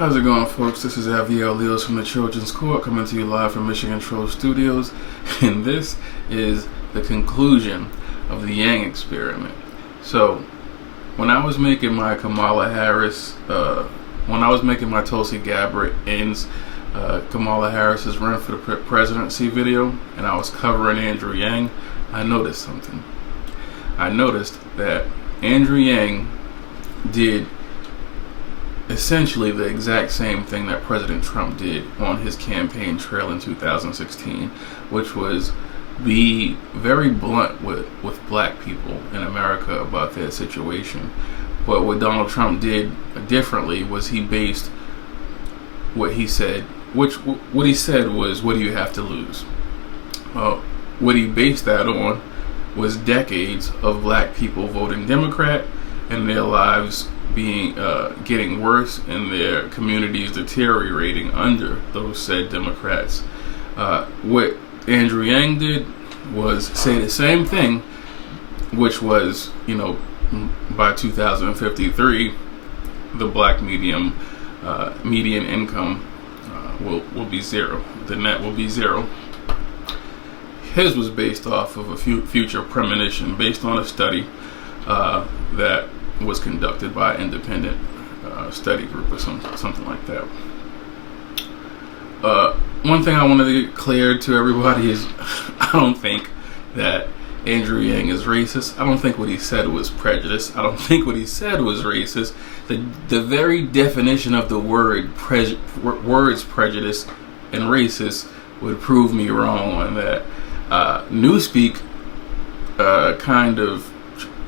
How's it going, folks? This is Aviel Leos from the Children's Court coming to you live from Michigan Troll Studios, and this is the conclusion of the Yang experiment. So, when I was making my Kamala Harris, when I was making my Tulsi Gabbard ends Kamala Harris's run for the presidency video, and I was covering Andrew Yang, I noticed something. I noticed that Andrew Yang did essentially the exact same thing that President Trump did on his campaign trail in 2016, which was be very blunt with black people in America about their situation. But what Donald Trump did differently was he based what he said, what he said was, what do you have to lose? What he based that on was decades of black people voting Democrat and their lives being getting worse and their communities deteriorating under those said Democrats. What Andrew Yang did was say the same thing, which was, by 2053, the black median income will be zero. The net will be zero. His was based off of a future premonition, based on a study that was conducted by an independent study group or something like that. One thing I wanted to get clear to everybody is I don't think that Andrew Yang is racist. I don't think what he said was prejudice. I don't think what he said was racist. The very definition of the words prejudice and racist would prove me wrong on that. Newspeak kind of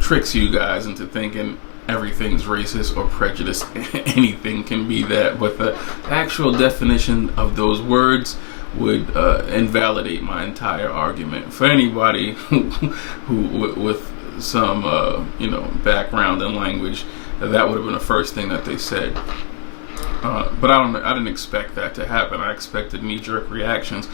tricks you guys into thinking everything's racist or prejudiced. Anything can be that, but the actual definition of those words would invalidate my entire argument. For anybody who with some background in language, that would have been the first thing that they said. But I didn't expect that to happen. I expected knee-jerk reactions.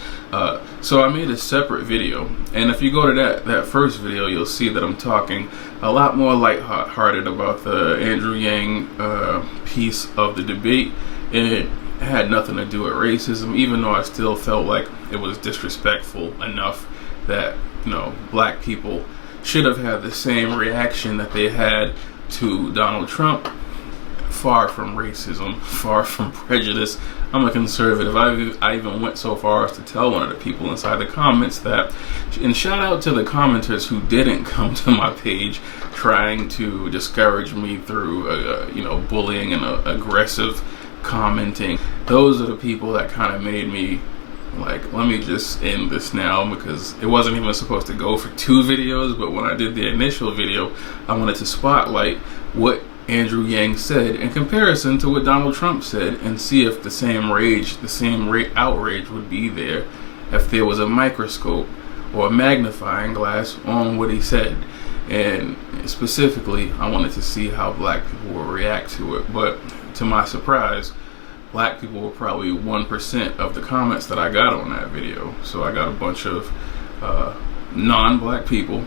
So I made a separate video. And if you go to that first video, you'll see that I'm talking a lot more lighthearted about the Andrew Yang piece of the debate. It had nothing to do with racism, even though I still felt like it was disrespectful enough that, black people should have had the same reaction that they had to Donald Trump. Far from racism, far from prejudice. I'm a conservative. I even went so far as to tell one of the people inside the comments that, and shout out to the commenters who didn't come to my page trying to discourage me through, bullying and aggressive commenting. Those are the people that kind of made me like, let me just end this now, because it wasn't even supposed to go for 2 videos, but when I did the initial video, I wanted to spotlight what Andrew Yang said in comparison to what Donald Trump said, and see if the same outrage would be there if there was a microscope or a magnifying glass on what he said. And specifically, I wanted to see how black people will react to it. But to my surprise, black people were probably 1% of the comments that I got on that video. So I got a bunch of non-black people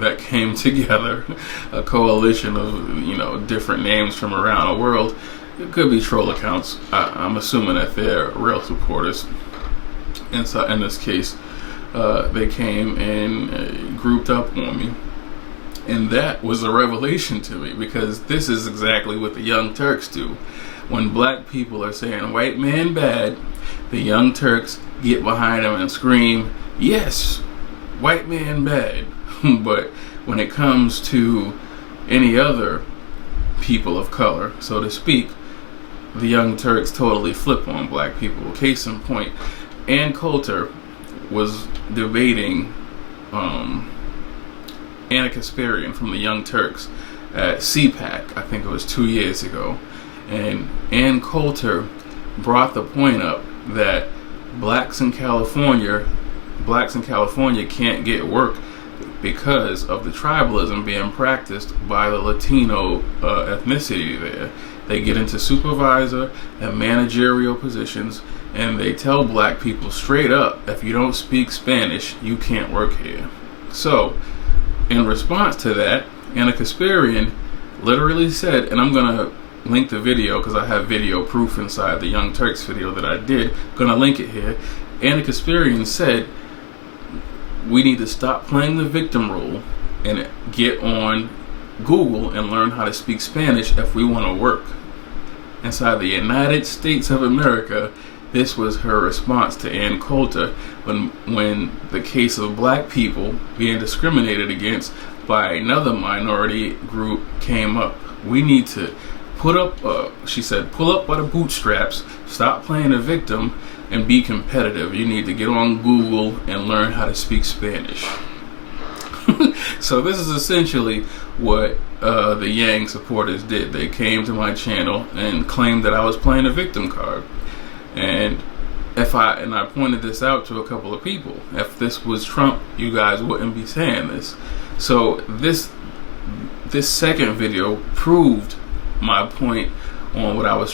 that came together, a coalition of different names from around the world. It could be troll accounts. I'm assuming that they're real supporters. And so in this case, they came and grouped up on me. And that was a revelation to me, because this is exactly what the Young Turks do. When black people are saying white man bad, the Young Turks get behind them and scream, yes, white man bad. But when it comes to any other people of color, so to speak, the Young Turks totally flip on black people. Case in point, Ann Coulter was debating Anna Kasparian from the Young Turks at CPAC, I think it was 2 years ago. And Ann Coulter brought the point up that blacks in California can't get work because of the tribalism being practiced by the Latino ethnicity there. They get into supervisor and managerial positions, and they tell black people straight up, if you don't speak Spanish, you can't work here. So, in response to that, Anna Kasparian literally said, and I'm going to link the video because I have video proof inside the Young Turks video that I did. Gonna link it here. Anna Kasparian said we need to stop playing the victim role and get on Google and learn how to speak Spanish if we want to work. Inside the United States of America, this was her response to Ann Coulter when the case of black people being discriminated against by another minority group came up. We need to put up, she said, pull up by the bootstraps, stop playing the victim, and be competitive. You need to get on Google and learn how to speak Spanish. So this is essentially what the Yang supporters did. They came to my channel and claimed that I was playing a victim card. And I pointed this out to a couple of people. If this was Trump, you guys wouldn't be saying this. So this second video proved my point on what I was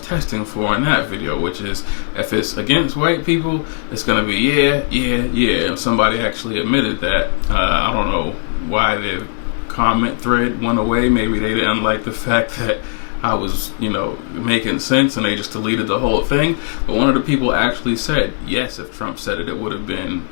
testing for in that video, which is if it's against white people, it's gonna be yeah. And somebody actually admitted that. I don't know why the comment thread went away. Maybe they didn't like the fact that I was, making sense and they just deleted the whole thing. But one of the people actually said, yes, if Trump said it, it would have been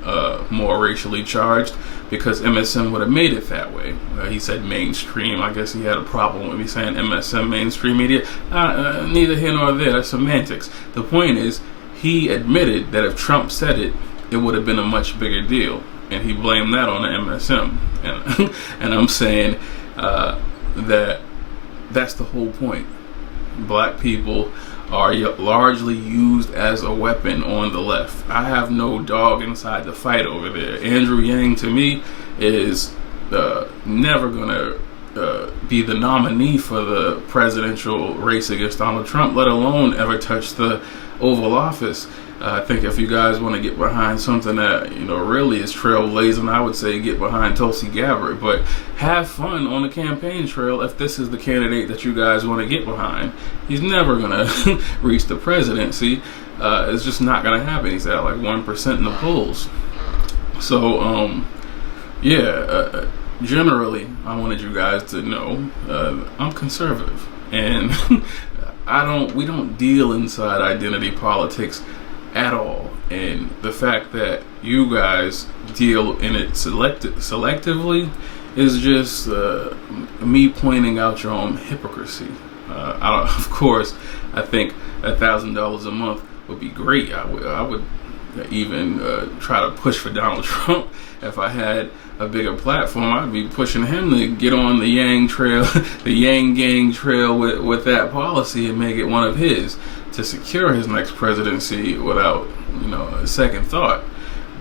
more racially charged because MSM would have made it that way. He said mainstream. I guess he had a problem with me saying MSM, mainstream media. Neither here nor there. That's semantics. The point is, he admitted that if Trump said it, it would have been a much bigger deal. And he blamed that on the MSM. And I'm saying that that's the whole point. Black people are largely used as a weapon on the left. I have no dog inside the fight over there. Andrew Yang, to me, is never gonna be the nominee for the presidential race against Donald Trump, let alone ever touch the Oval Office. I think if you guys want to get behind something that really is trailblazing, I would say get behind Tulsi Gabbard. But have fun on the campaign trail if this is the candidate that you guys want to get behind. He's never gonna reach the presidency. It's just not gonna happen. He's at like 1% in the polls. So generally, I wanted you guys to know I'm conservative, and we don't deal inside identity politics at all. And the fact that you guys deal in it selectively is just me pointing out your own hypocrisy. Of course, I think $1,000 a month would be great. I would even try to push for Donald Trump. If I had a bigger platform, I'd be pushing him to get on the Yang trail, the Yang gang trail with that policy and make it one of his to secure his next presidency without, a second thought.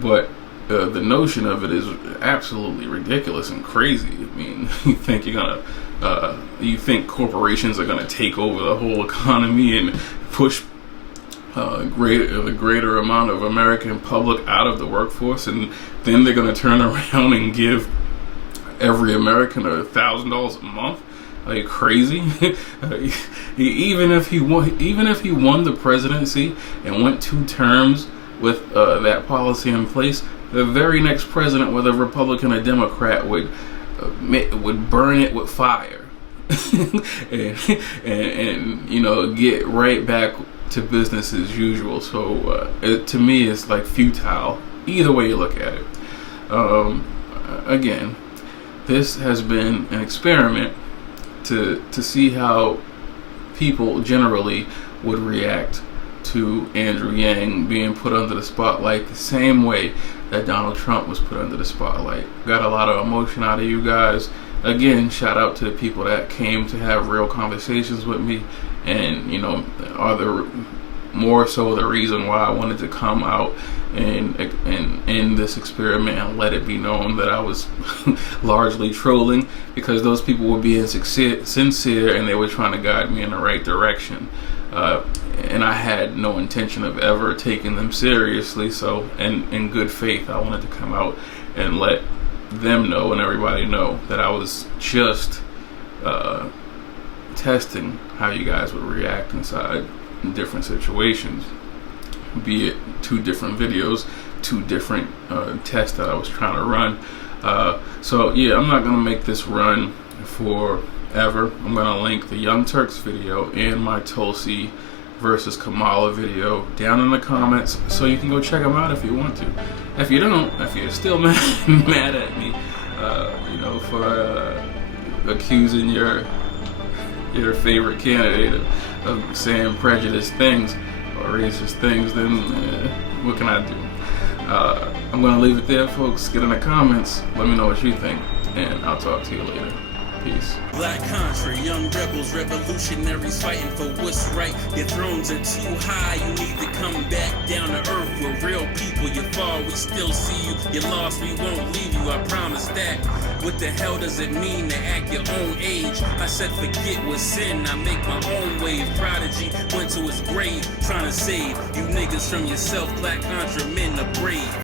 But the notion of it is absolutely ridiculous and crazy. I mean, you think corporations are gonna take over the whole economy and push the greater amount of American public out of the workforce, and then they're going to turn around and give every American $1,000 a month? Are you crazy? Even if he won the presidency and went 2 terms with that policy in place, the very next president, whether Republican or Democrat, would burn it with fire and get right back to business as usual. So to me, it's like futile either way you look at it. Again, this has been an experiment to see how people generally would react to Andrew Yang being put under the spotlight the same way that Donald Trump was put under the spotlight. Got a lot of emotion out of you guys. Again, shout out to the people that came to have real conversations with me, and are the more so the reason why I wanted to come out and end this experiment and let it be known that I was largely trolling, because those people were being sincere and they were trying to guide me in the right direction, and I had no intention of ever taking them seriously. So in good faith, I wanted to come out and let them know and everybody know that I was just testing how you guys would react inside different situations, be it 2 different videos, 2 different tests that I was trying to run. So yeah, I'm not gonna make this run for ever, I'm going to link the Young Turks video and my Tulsi versus Kamala video down in the comments, so you can go check them out if you want to. If you don't, if you're still mad at me, for accusing your favorite candidate of saying prejudiced things or racist things, then what can I do? I'm going to leave it there, folks. Get in the comments. Let me know what you think, and I'll talk to you later. Peace. Black country, young rebels, revolutionaries fighting for what's right. Your thrones are too high, you need to come back down to earth. We're real people, you fall, we still see you. You're lost, we won't leave you, I promise that. What the hell does it mean to act your own age? I said forget what's sin, I make my own wave. Prodigy went to his grave, trying to save you niggas from yourself. Black Contra men are brave.